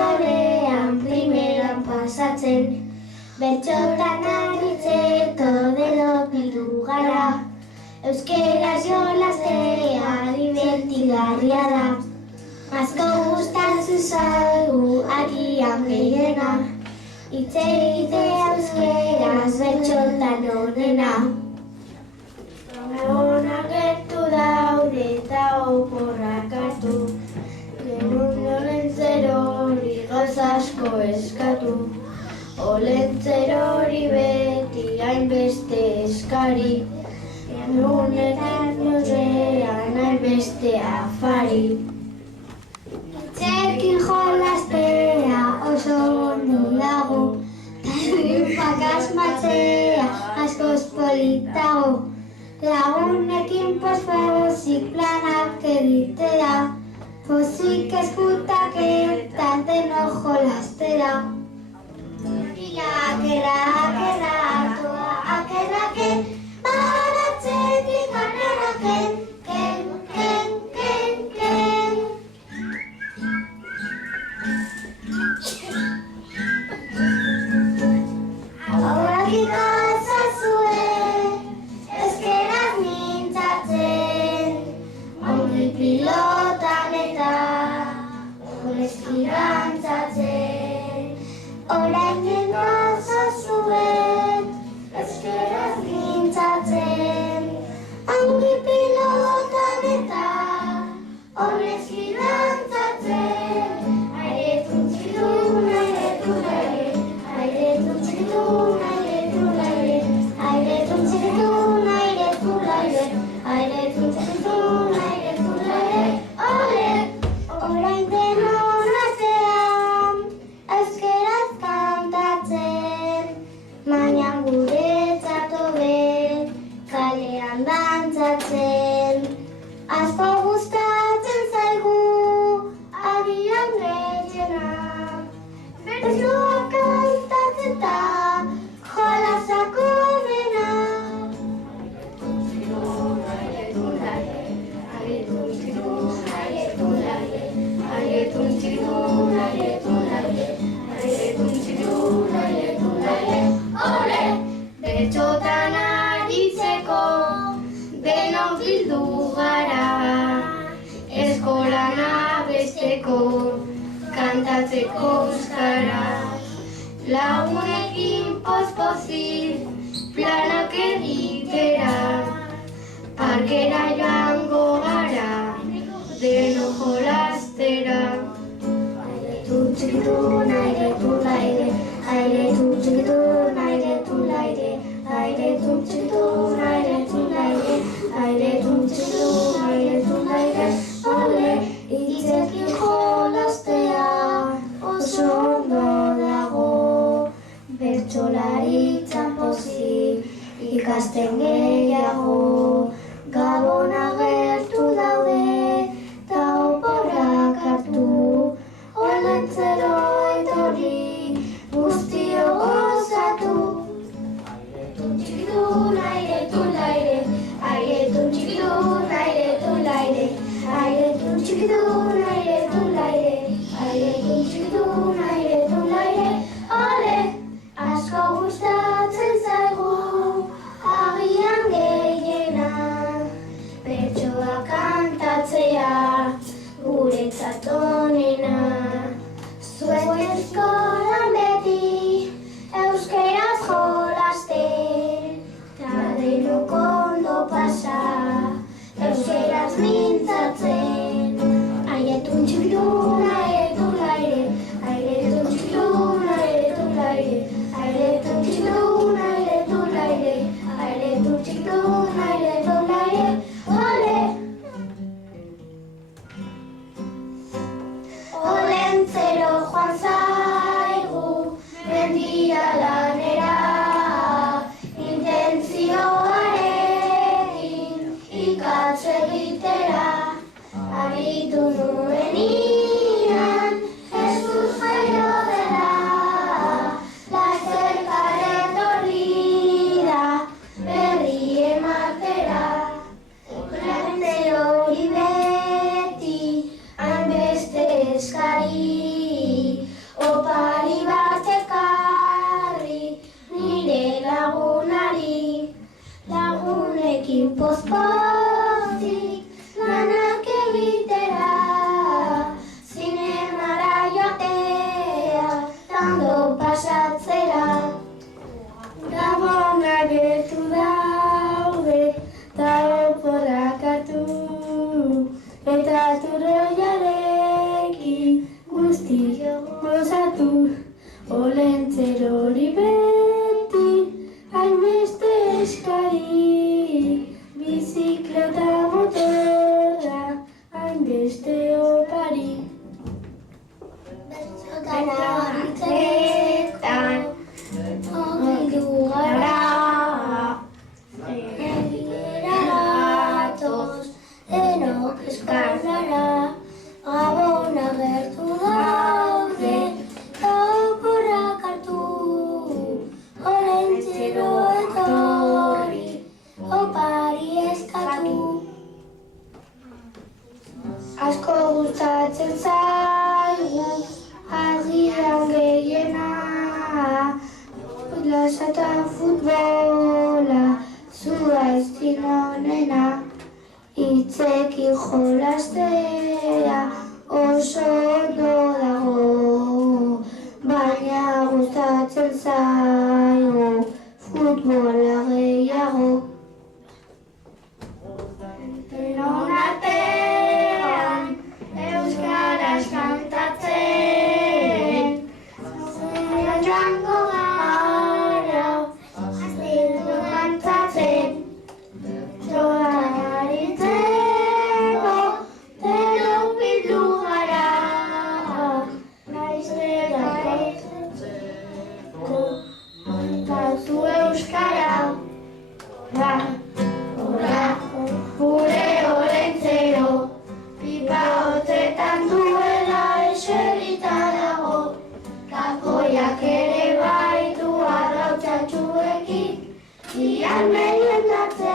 bolean primeran pasatzen, bertxotan aritzeko denok bildu gara, euskeraz jolastea divertigarria da. Asko gustatzen zaigu agian gehiena, hitz egitea euskeraz bertxotan onena. Ona gertu daude eta oporrak hartu, genuen olentzerori gauza asko eskatu, olentzerori beti hainbeste eskari, genunetan nozean hainbeste afari. Itxekin jolastea oso ondo dago, tarifak asmatzea askoz politago, lagunekin pospozik planak egitea, pozik eskutak eta denok jolastera. Akerrake, baratzetik akerrake, ken, ken, ken, ken. Aurrak ikasazue, euskeraz mintzatzen, ongi pilotan eta goleski dantzatzen. Orain ikasazue, euskeraz mintzatzen, ongi pilotan eta goleski dantzatzen. Airetun txikidun, airetun aire, airetun txikidun, airetun aire, airetun txikidun, airetun aire, airetun txikidun, airetun aire, ole! Orain denon artean, euskeraz kantatzen, mainan guretzat hobe, kalean dantzatzen. Asko gustatzen zaigu, agian gehiena, bertsoak kantatzen eta jolasak onena. Airetun txikidun, airetun aire, airetun txikidun, airetun aire, airetun txikidun, airetun aire, ole! Bertxotan aritzeko denok bildu gara, eskolan abesteko, kantatzeko euskara, lagunekin pospozik planak egitera, parkera joango gara, denok jolastera. Airetun txikidun, airetun aire, airetun txikidun, airetun aire, airetun txikidun, airetun aire, airetun txikidun, airetun aire, ole! Itzekin jolastea oso ondo dago, bertsolaritzan pozik ikasten gehiago, gabon agertu daude eta oporrak hartu, olentzero etorri guztio gozatu. Airetun txikidun, airetun aire, airetun txikidun, airetun aire, airetun txikidun, airetun aire, airetun txikidun, airetun aire, ole! Asko gustatzen zaigu, agian gehiena, bertsoak kantatzea guretzat onena. Zuek eskolan beti euskeraz jolasten, eta denok ondo pasa euskeraz mintzatzen. Airetun txikidun, airetun aire, airetun txikidun, airetun aire, airetun txikidun, airetun aire, airetun txikidun, airetun aire, ole! Olentzero joan zara, Poz-pozik lanak egitera, zinemara joatea, ondo pasatzera. Gabonak gertu daude, ta oporrak hartu, eta turroiarekin guztiok gozatu. Olentzero hori beti, hainbeste eskari, bizikleta motorra, hainbeste opari. Bertsotan aritzetan, ongidu gara, egitera gatoz, denok eskolara, Gabona gertu daude, eta oporrak hartu, olentzero etorri, opari eskatu. Asko gustatzen zaigu, agian gehiena, plasa eta futbola, zua ez onena. Hitzekin jolastea oso ondo dago, baina gustatzen zaigu futbola gehiago. Denon artean euskaraz kantatzen, zera joango gara, astiro kantzatzen. Joan aritzeko, denok bildu gara, naiztera kaitzeko, kontatu euskara. Ora, gure olentzero, pipa hotzetan duela eserita dago, kakoiak ere baitu arrautzatxuekin, ian meriendatzen.